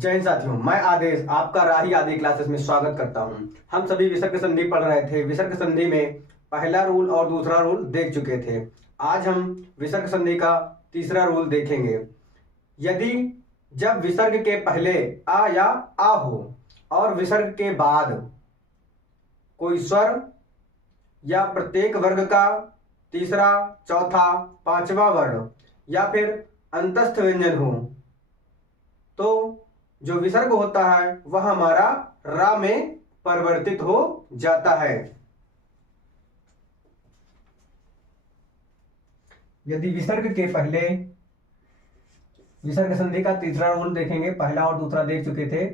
जय हिंद साथियों, मैं आदेश आपका राही आदि क्लासेस में स्वागत करता हूं। हम सभी विसर्ग संधि पढ़ रहे थे। विसर्ग संधि में पहला रूल और दूसरा रूल देख चुके थे। आज हम विसर्ग संधि का तीसरा रूल देखेंगे। यदि जब विसर्ग के पहले आ या आ हो और विसर्ग के बाद कोई स्वर या प्रत्येक वर्ग का तीसरा, चौथा, पांचवा वर्ण या फिर अंतस्थ व्यंजन हो तो जो विसर्ग होता है वह हमारा रा में परिवर्तित हो जाता है। यदि विसर्ग के पहले विसर्ग संधि का तीसरा रूल देखेंगे, पहला और दूसरा देख चुके थे।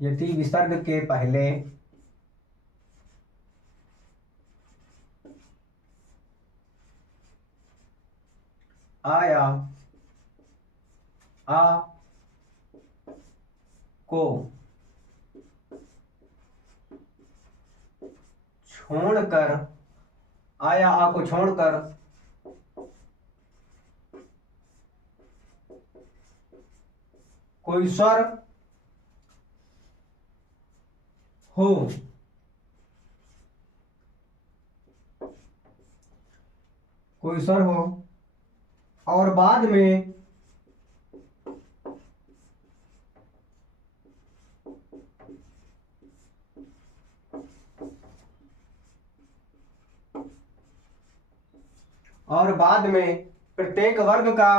यदि विसर्ग के पहले आया आ को छोड़कर आया आ को छोड़कर कोई स्वर हो, कोई स्वर हो और बाद में प्रत्येक वर्ग का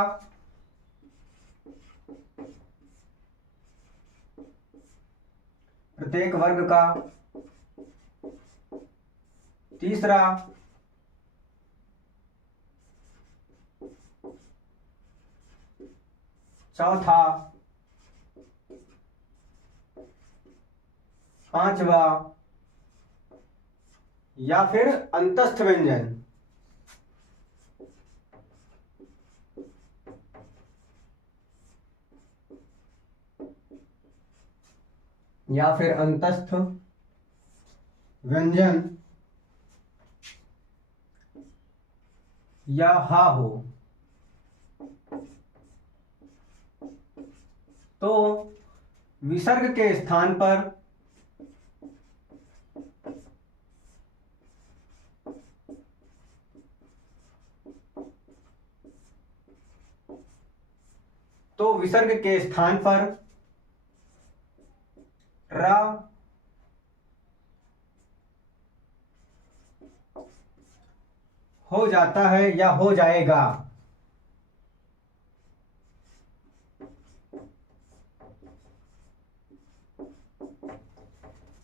तीसरा, चौथा, पांचवा या फिर अंतस्थ व्यंजन या फिर अंतस्थ व्यंजन या हा हो तो विसर्ग के स्थान पर रा हो जाता है या हो जाएगा।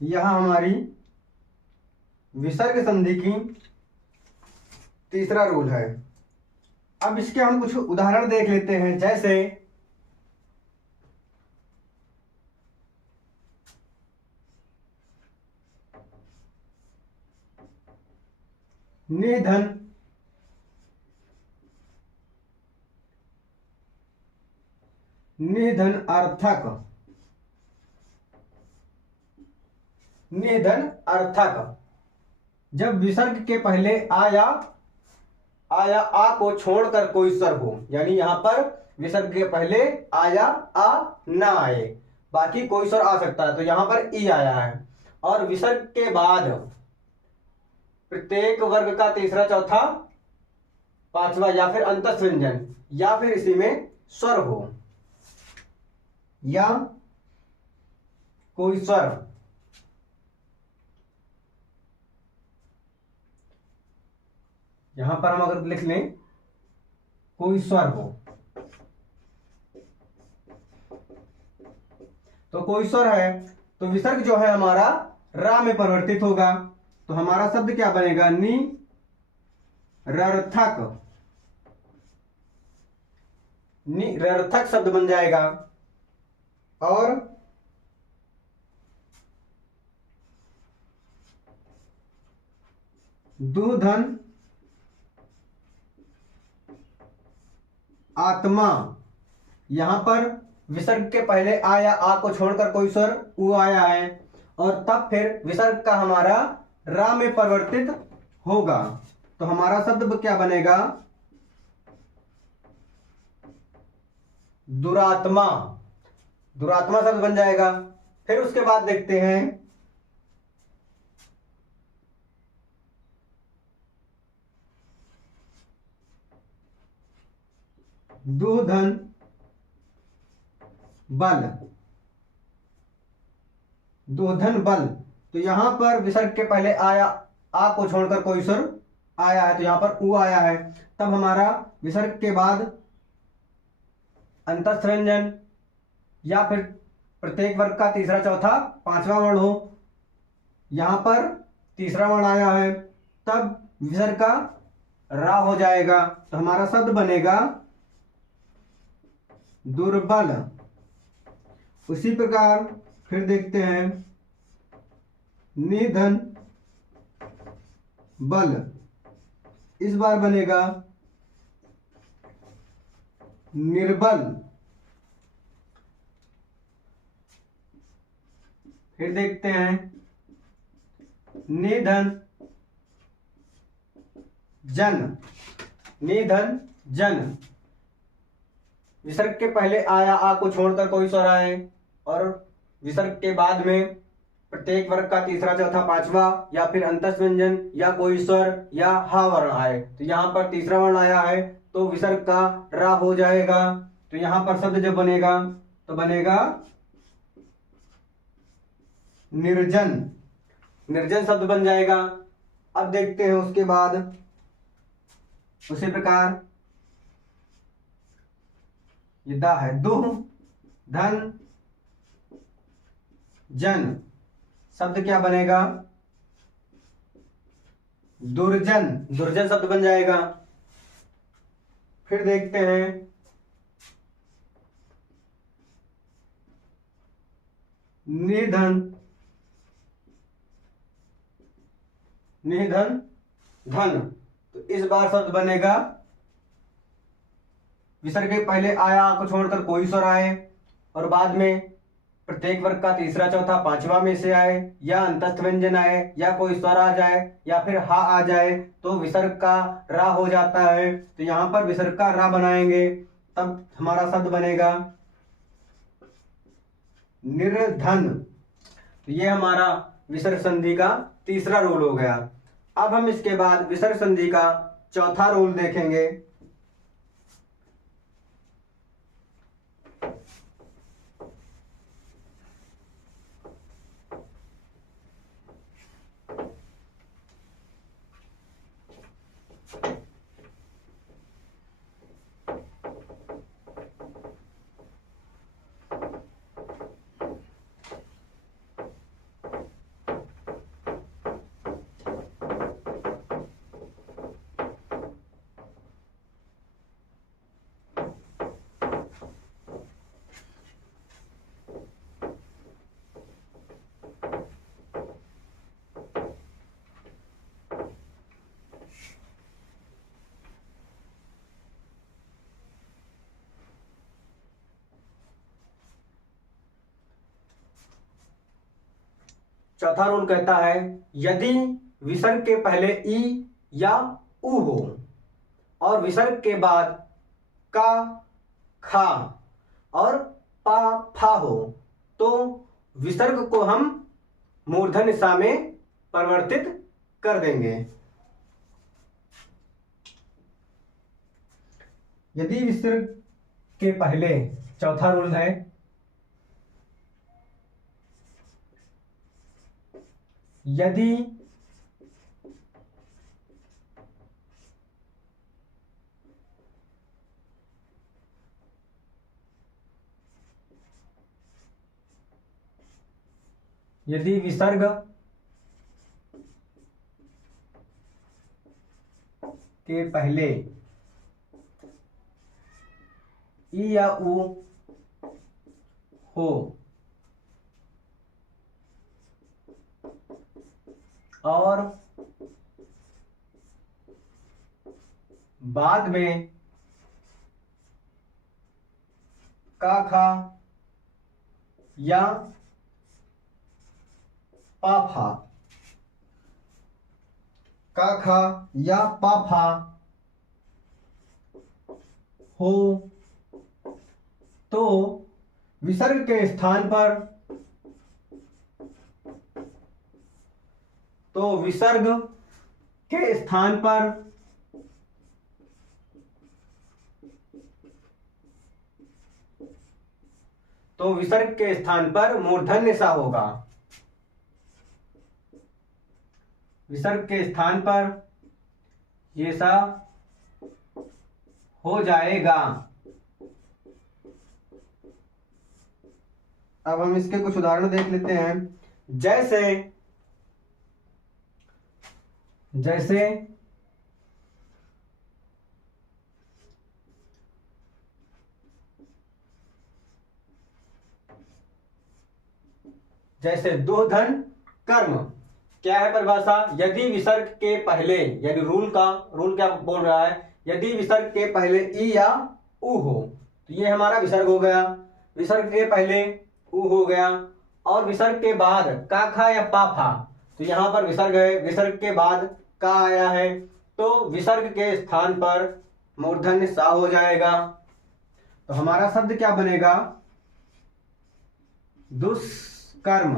यह हमारी विसर्ग संधि की तीसरा रूल है। अब इसके हम कुछ उदाहरण देख लेते हैं, जैसे निर्धन, निर्धन अर्थक, निर्धन अर्थक। जब विसर्ग के पहले आया आ को छोड़कर कोई स्वर हो, यानी यहां पर विसर्ग के पहले आया आ ना आए, बाकी कोई स्वर आ सकता है, तो यहां पर ई आया है और विसर्ग के बाद प्रत्येक वर्ग का तीसरा, चौथा, पांचवा या फिर अंतस्थ व्यंजन या फिर इसी में स्वर हो या कोई स्वर यहां पर हम अगर लिख लें कोई स्वर हो तो कोई स्वर है तो विसर्ग जो है हमारा रा में परिवर्तित होगा। तो हमारा शब्द क्या बनेगा? निरर्थक शब्द बन जाएगा। और दुधन आत्मा, यहां पर विसर्ग के पहले आ या आ को छोड़कर कोई स्वर उ आया है और तब फिर विसर्ग का हमारा रा में परिवर्तित होगा। तो हमारा शब्द क्या बनेगा? दुरात्मा। दुरात्मा शब्द बन जाएगा। फिर उसके बाद देखते हैं दुधन बल। दुधन बल, तो यहां पर विसर्ग के पहले आया आ को छोड़कर कोई स्वर आया है, तो यहां पर उ आया है। तब हमारा विसर्ग के बाद अंतस्थ व्यंजन या फिर प्रत्येक वर्ग का तीसरा चौथा पांचवा वर्ण हो, यहां पर तीसरा वर्ण आया है, तब विसर्ग का रा हो जाएगा। तो हमारा शब्द बनेगा दुर्बल। उसी प्रकार फिर देखते हैं निधन बल, इस बार बनेगा निर्बल। फिर देखते हैं निधन जन। निधन जन, विसर्ग के पहले आया आ को छोड़कर कोई स्वर आए और विसर्ग के बाद में प्रत्येक वर्ग का तीसरा चौथा पांचवा या फिर अंतस्थ व्यंजन या कोई स्वर या हा वर्ण आए, तो यहाँ पर तीसरा वर्ण आया है तो विसर्ग का रा हो जाएगा। तो यहाँ पर शब्द जब बनेगा तो बनेगा निर्जन। निर्जन शब्द बन जाएगा। अब देखते हैं उसके बाद उसी प्रकार ये दा है, दुह धन जन, शब्द क्या बनेगा? दुर्जन। दुर्जन शब्द बन जाएगा। फिर देखते हैं निधन निधन धन, तो इस बार शब्द बनेगा विसर्ग के पहले आया को छोड़कर कोई स्वर आए और बाद में प्रत्येक वर्ग का तीसरा चौथा पांचवा में से आए या अंतस्थ व्यंजन आए या कोई स्वर आ जाए या फिर हा आ जाए तो विसर्ग का रा हो जाता है। तो यहां पर विसर्ग का रा बनाएंगे, तब हमारा शब्द बनेगा निर्धन। तो ये हमारा विसर्ग संधि का तीसरा रूल हो गया। अब हम इसके बाद विसर्ग संधि का चौथा रूल देखेंगे। चौथा रूल कहता है यदि विसर्ग के पहले ई या उ हो और विसर्ग के बाद का खा और पा फा हो तो विसर्ग को हम मूर्धन्य सा में परिवर्तित कर देंगे। यदि विसर्ग के पहले, चौथा रूल है, यदि विसर्ग के पहले ई या उ हो और बाद में का खा या पाफा, का खा या पाफा हो तो विसर्ग के स्थान पर विसर्ग के स्थान पर मूर्धन्य सा होगा। विसर्ग के स्थान पर ये सा हो जाएगा। अब हम इसके कुछ उदाहरण देख लेते हैं। जैसे दुधन कर्म। क्या है परिभाषा? यदि विसर्ग के पहले, यानी रूल क्या बोल रहा है, यदि विसर्ग के पहले ई या उ हो तो ये हमारा विसर्ग हो गया। विसर्ग के पहले उ हो गया और विसर्ग के बाद का खा या पाफा, तो यहां पर विसर्ग है, विसर्ग के बाद का आया है तो विसर्ग के स्थान पर मूर्धन्य सा हो जाएगा। तो हमारा शब्द क्या बनेगा? दुष्कर्म।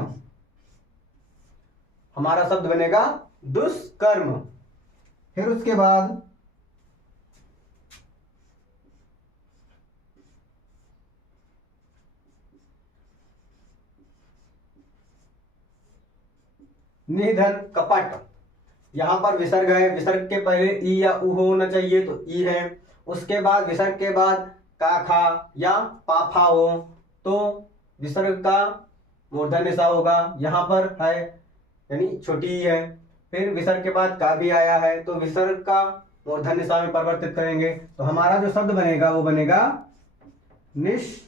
हमारा शब्द बनेगा दुष्कर्म। फिर उसके बाद निधन कपट। यहां पर विसर्ग है, विसर्ग के पहले ई या उ होना चाहिए तो ई है। उसके बाद विसर्ग के बाद का खा या पाफा हो तो विसर्ग का मूर्धन्य सा होगा। यहां पर है यानी छोटी ही है। फिर विसर्ग के बाद का भी आया है तो विसर्ग का मूर्धन्य सा में परिवर्तित करेंगे तो हमारा जो शब्द बनेगा वो बनेगा निष्कपट।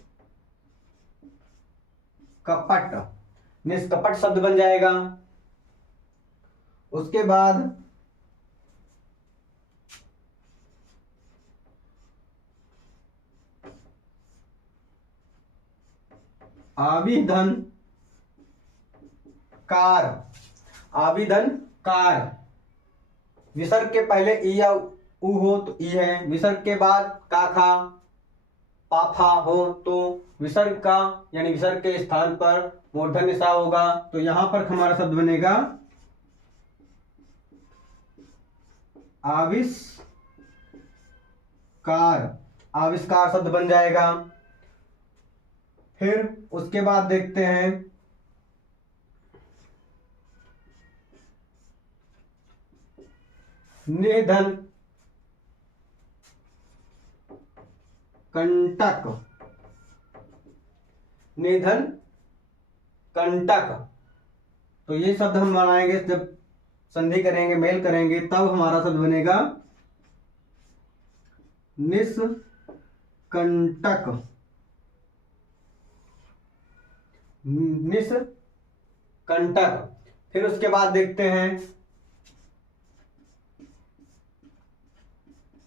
निष्कपट शब्द बन जाएगा। उसके बाद आविधन कार। आविधन कार। विसर्ग के पहले ई या उ हो तो ई है। विसर्ग के बाद का खा पाफा हो तो विसर्ग का यानी विसर्ग के स्थान पर मूर्धन्य सा होगा। तो यहां पर हमारा शब्द बनेगा आविष्कार। आविष्कार शब्द बन जाएगा। फिर उसके बाद देखते हैं निधन कंटक। निधन कंटक। तो ये शब्द हम बनाएंगे जब संधि करेंगे, मेल करेंगे, तब हमारा शब्द बनेगा निष्कंटक। निष्कंटक। फिर उसके बाद देखते हैं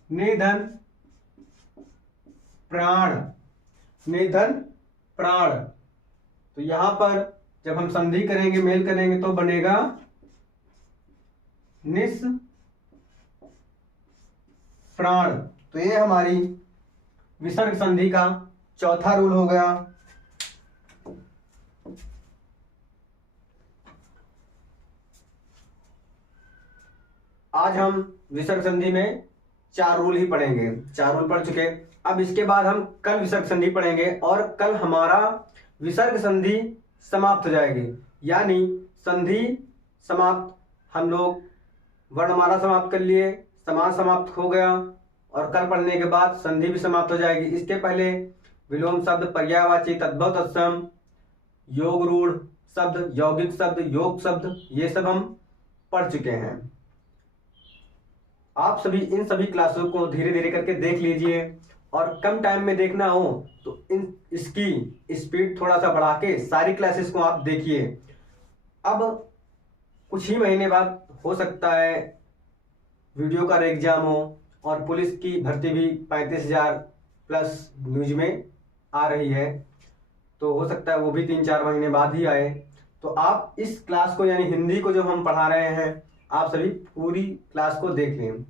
निधन प्राण। निधन प्राण। तो यहां पर जब हम संधि करेंगे, मेल करेंगे तो बनेगा निस प्राण। तो ये हमारी विसर्ग संधि का चौथा रूल हो गया। आज हम विसर्ग संधि में 4 रूल ही पढ़ेंगे। 4 रूल पढ़ चुके। अब इसके बाद हम कल विसर्ग संधि पढ़ेंगे और कल हमारा विसर्ग संधि समाप्त हो जाएगी। यानी संधि समाप्त, हम लोग वर्णमाला समाप्त कर लिए, समास समाप्त हो गया और कल पढ़ने के बाद संधि भी समाप्त हो जाएगी। इसके पहले विलोम शब्द, पर्यायवाची, तद्भव, तत्सम, योग रूढ़ शब्द, यौगिक शब्द, योग शब्द, ये सब हम पढ़ चुके हैं। आप सभी इन सभी क्लासों को धीरे धीरे करके देख लीजिए और कम टाइम में देखना हो तो इसकी स्पीड थोड़ा सा बढ़ा के सारी क्लासेस को आप देखिए। अब कुछ ही महीने बाद हो सकता है वीडियो का एग्जाम हो और पुलिस की भर्ती भी 35,000 प्लस न्यूज में आ रही है, तो हो सकता है वो भी 3-4 महीने बाद ही आए। तो आप इस क्लास को यानी हिंदी को जो हम पढ़ा रहे हैं आप सभी पूरी क्लास को देख लें।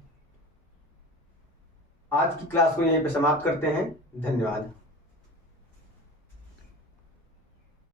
आज की क्लास को यहीं पे समाप्त करते हैं। धन्यवाद।